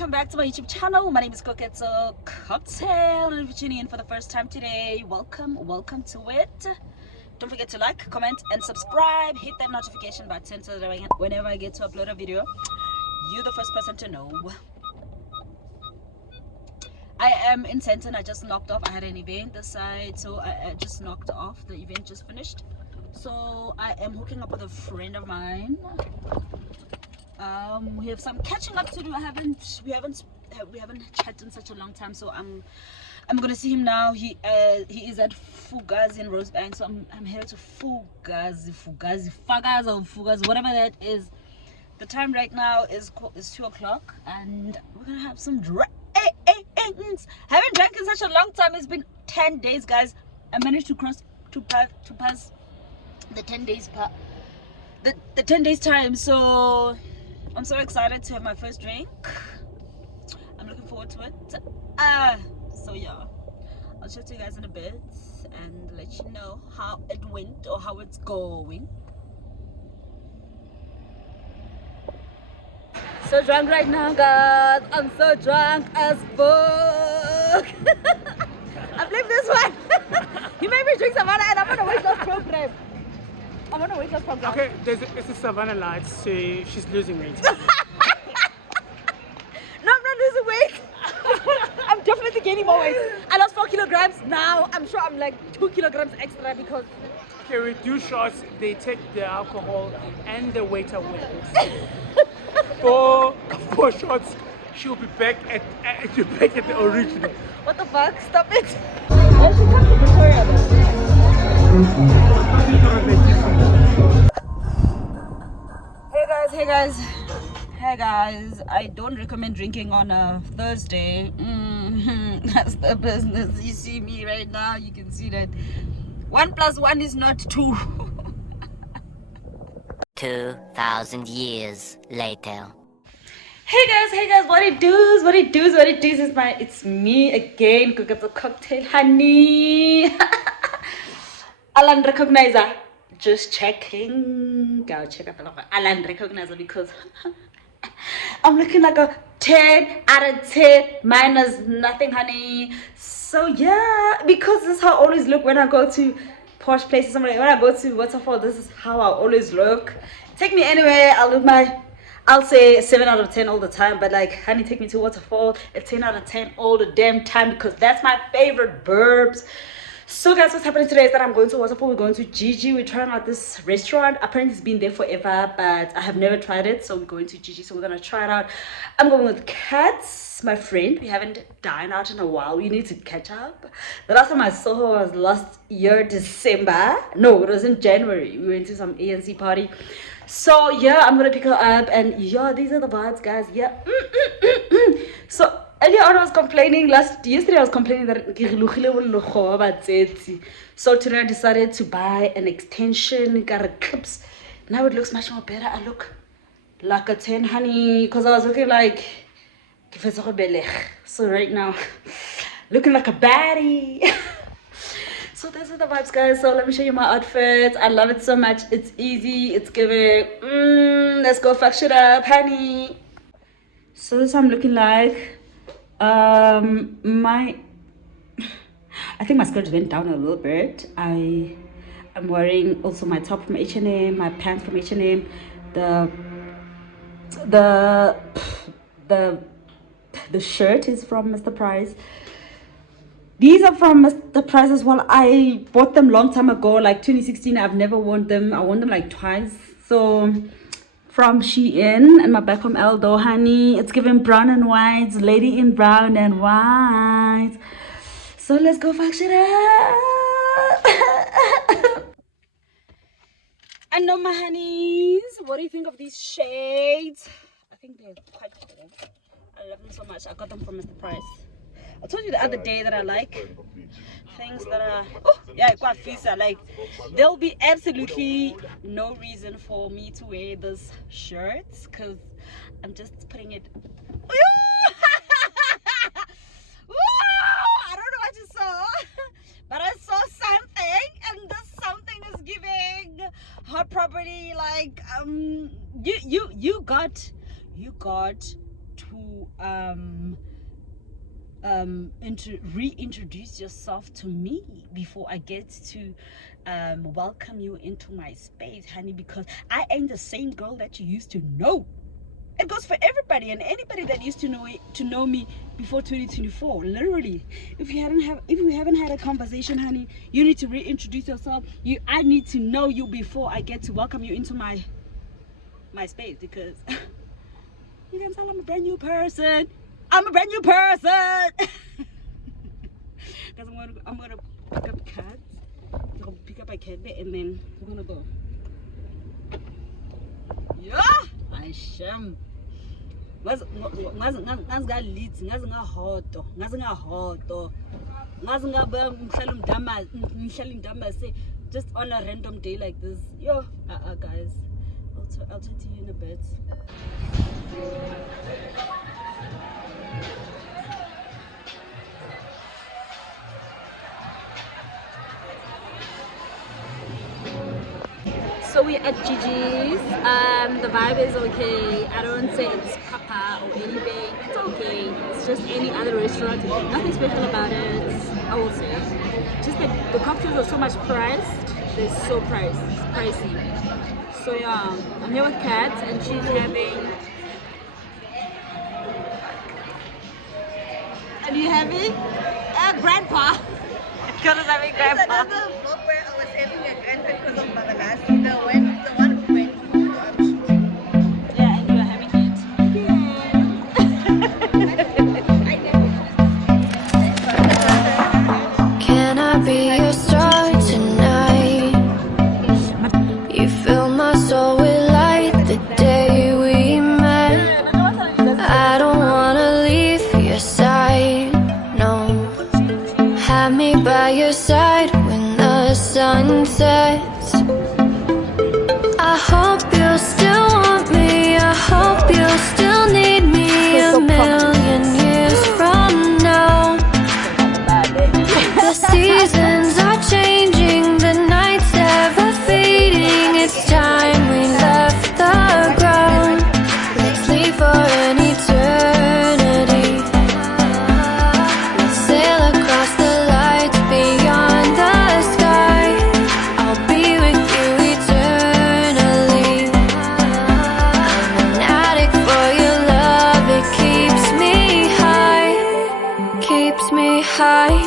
welcome back to my YouTube channel. My name is Koketso Cocktail, and if you're tuning in for the first time today, welcome to it. Don't forget to like, comment and subscribe. Hit that notification button so that whenever I get to upload a video, you're the first person to know. I am in Senton. I just knocked off. I had an event this side, so I just knocked off. The event just finished, so I am hooking up with a friend of mine. We have some catching up to do. We haven't chatted in such a long time, so I'm gonna see him now. He is at Fugazi in Rosebank, so I'm headed to Fugazi, whatever that is. The time right now is 2 o'clock, and we're gonna have some drinks. Haven't drank in such a long time. It's been 10 days, guys. I managed to pass the 10 days the 10 days time, so I'm so excited to have my first drink. I'm looking forward to it. So yeah, I'll chat to you guys in a bit and let you know how it went or how it's going. So drunk right now, guys. I'm so drunk as fuck. I believe this one. You made me drink Savannah, and I'm on a weight loss program. Okay, it's a Savannah light, so she's losing weight. No, I'm not losing weight. I'm definitely gaining more weight. I lost 4 kilograms. Now I'm sure I'm like 2 kilograms extra because... Okay, with 2 shots, they take the alcohol and the weight away. For 4 shots, she'll be back at the original. What the fuck? Stop it. Why should come to Victoria though? Hey guys, I don't recommend drinking on a Thursday. That's the business. You see me right now, you can see that 1 + 1 is not 2. 2,000 years later. Hey guys, what it does is it's me again, Koketso Cocktail, honey. Alan Recognizer. Just checking. Go check up Alan Recognizer because I'm looking like a 10 out of 10 minus nothing, honey. So yeah, because this is how I always look when I go to posh places. When I go to Waterfall, this is how I always look. Take me anywhere, I'll say 7 out of 10 all the time, but like, honey, take me to Waterfall, a 10 out of 10 all the damn time because that's my favorite burbs. So guys, what's happening today is that I'm going to Waterfall. We're going to Gigi. We're trying out this restaurant. Apparently it's been there forever, but I have never tried it, so we're going to Gigi, so we're gonna try it out. I'm going with Katz, my friend. We haven't dined out in a while. We need to catch up. The last time I saw her was last year December. No, it was in January. We went to some ANC party. So yeah, I'm gonna pick her up, and yeah, these are the vibes, guys. Yeah. So earlier on I was complaining, yesterday I was complaining that so today I decided to buy an extension, got a clips. Now it looks much more better. I look like a 10, honey, because I was looking like so right now looking like a baddie. So those are the vibes, guys. So let me show you my outfit. I love it so much. It's easy, it's giving let's go fuck shit up, honey. So this is what I'm looking like. I think my skirt went down a little bit. I'm wearing also my top from H&M, my pants from H&M, the shirt is from Mr. Price. These are from Mr. Price as well. I bought them long time ago, like 2016. I've never worn them. I wore them like twice. So from Shein, and my bag from Aldo, honey. It's giving brown and white, lady in brown and white. So let's go fuck shit up. I know, my honeys. What do you think of these shades? I think they're quite cool. I love them so much. I got them from Mr. Price. I told you the other day that I like things that are, oh yeah, quite fisa. Like, there'll be absolutely no reason for me to wear this shirt because I'm just putting it. I don't know what you saw, but I saw something, and this something is giving property, like you got to reintroduce yourself to me before I get to welcome you into my space, honey, because I ain't the same girl that you used to know. It goes for everybody and anybody that used to know me before 2024. Literally, if you haven't had a conversation, honey, you need to reintroduce yourself. I need to know you before I get to welcome you into my space, because you can tell I'm a brand new person. I'm a brand new person. Because I'm gonna pick up cats. I'm gonna pick up a cat there, and then we're gonna go. Yeah, I sham. Ngazi just on a random day like this. Yo, guys, I'll talk to you in a bit. So we're at Gigi's. The vibe is okay. I don't say it's papa or anything. It's okay. It's just any other restaurant. Nothing special about it, I will say. Just that the cocktails are so much priced. They're so pricey. So yeah, I'm here with Kat, and she's having. And you having grandpa. Kat is having grandpa. It's another vlog where I was having a grandpa because of Madagascar. The one who went to Yeah, and you're having it. Can I be your star tonight? You fill my soul with light the day we met. I don't wanna leave your side, no. Have me by your side when the sun sets. I hope you'll still want me. I hope you'll still need me a million years from now. The seasons are changing, the nights ever fading. It's time we left the ground. Let's leave for an eternity. Let's sail across the lights beyond the sky. I'll be with you eternally. I'm an addict for your love. It keeps me high, keeps me high.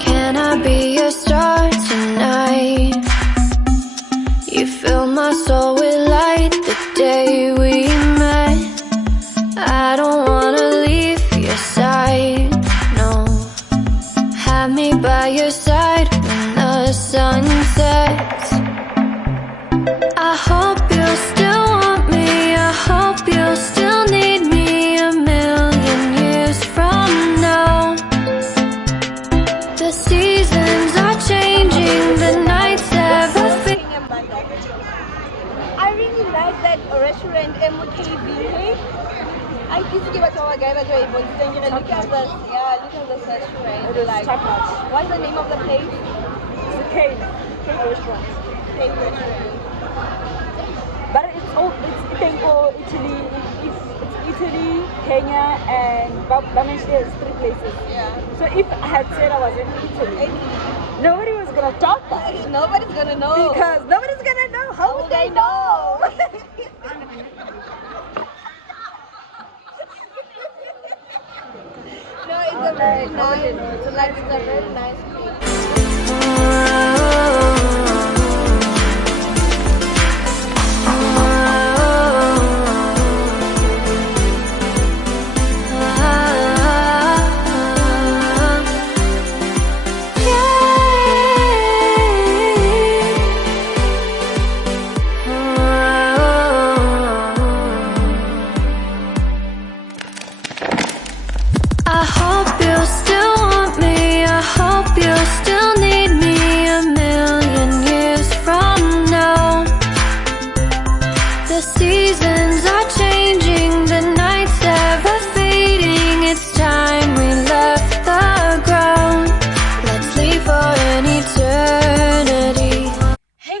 Can I be your star tonight? You fill my soul with light the day we met. I don't wanna leave your side, no. Have me by your side when the sun sets. I hope you'll still want me. I hope you'll still need me a million years from now. The seasons are changing, the nights ever fade. I really like that restaurant, MKV. I used to give it to our guy, but look at this, look at this restaurant. Like, what's the name of the place? It's a cave restaurant. Cave restaurant. But it's Italy. It's Italy Kenya and Bamenshi has 3 places. Yeah. So if I had said I was in Italy, nobody was gonna doubt that. Nobody's gonna know. Because nobody's gonna know. How would they know? No, it's a very nice. It's a very nice place. I hope you still want me. I hope you still need me 1,000,000 years from now. The seasons are changing, the nights ever fading. It's time we left the ground. Let's leave for an eternity. Hey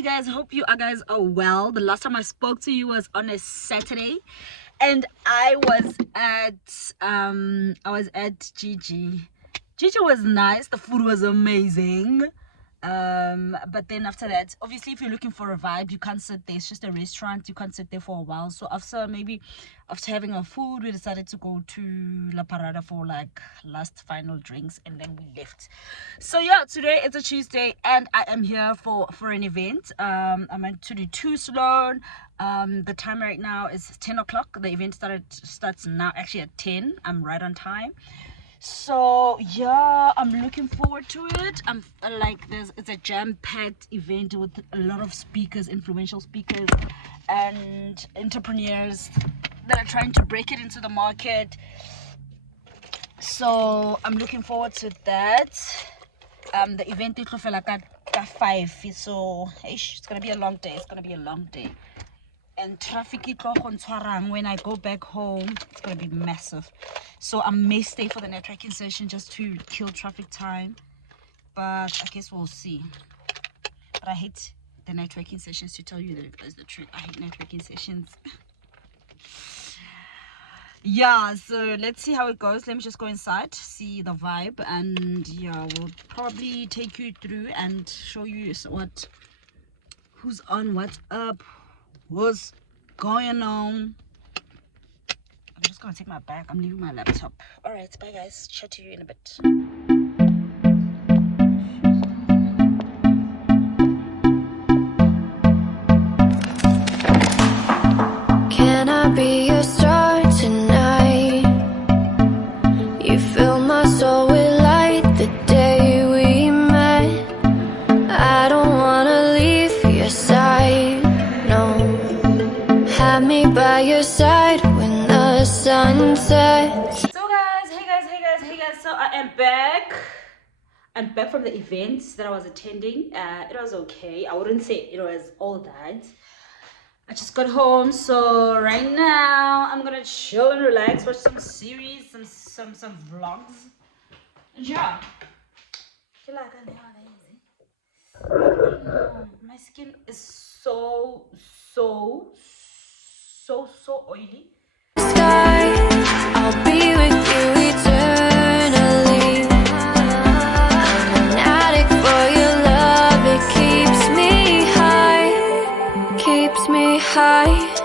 guys, hope you guys are well. The last time I spoke to you was on a Saturday, and I was at Gigi. Gigi was nice, the food was amazing. But then after that, obviously if you're looking for a vibe, you can't sit there. It's just a restaurant, you can't sit there for a while. So after having our food, we decided to go to La Parada for like last final drinks, and then we left. So yeah, today it's a Tuesday and I am here for an event. I'm at 22 Sloan. The time right now is 10 o'clock. The event starts now, actually at 10. I'm right on time. So yeah, I'm looking forward to it. I'm like, it's a jam-packed event with a lot of speakers, influential speakers and entrepreneurs that are trying to break it into the market. So I'm looking forward to that. The event is like at 5, so it's gonna be a long day. And traffic when I go back home, it's gonna be massive. So I may stay for the networking session just to kill traffic time, but I guess we'll see. But I hate the networking sessions, to tell you the truth. I hate networking sessions. Yeah, so let's see how it goes. Let me just go inside, see the vibe, and yeah, we'll probably take you through and show you who's on, what's up, what's going on. I'm just gonna take my bag. I'm leaving my laptop. All right, bye guys, chat to you in a bit. Can I be your star tonight? You fill my soul with light the day we met. I don't wanna leave your side, no. Have me by your side when the sun sets. So guys, hey guys, so I am back. I'm back from the event that I was attending. It was okay. I wouldn't say it was all that. I just got home, so right now I'm gonna chill and relax, watch some series, some vlogs. Yeah. My skin is so oily. Sky, I'll be with you eternally. I'm an addict for your love, it keeps me high, keeps me high.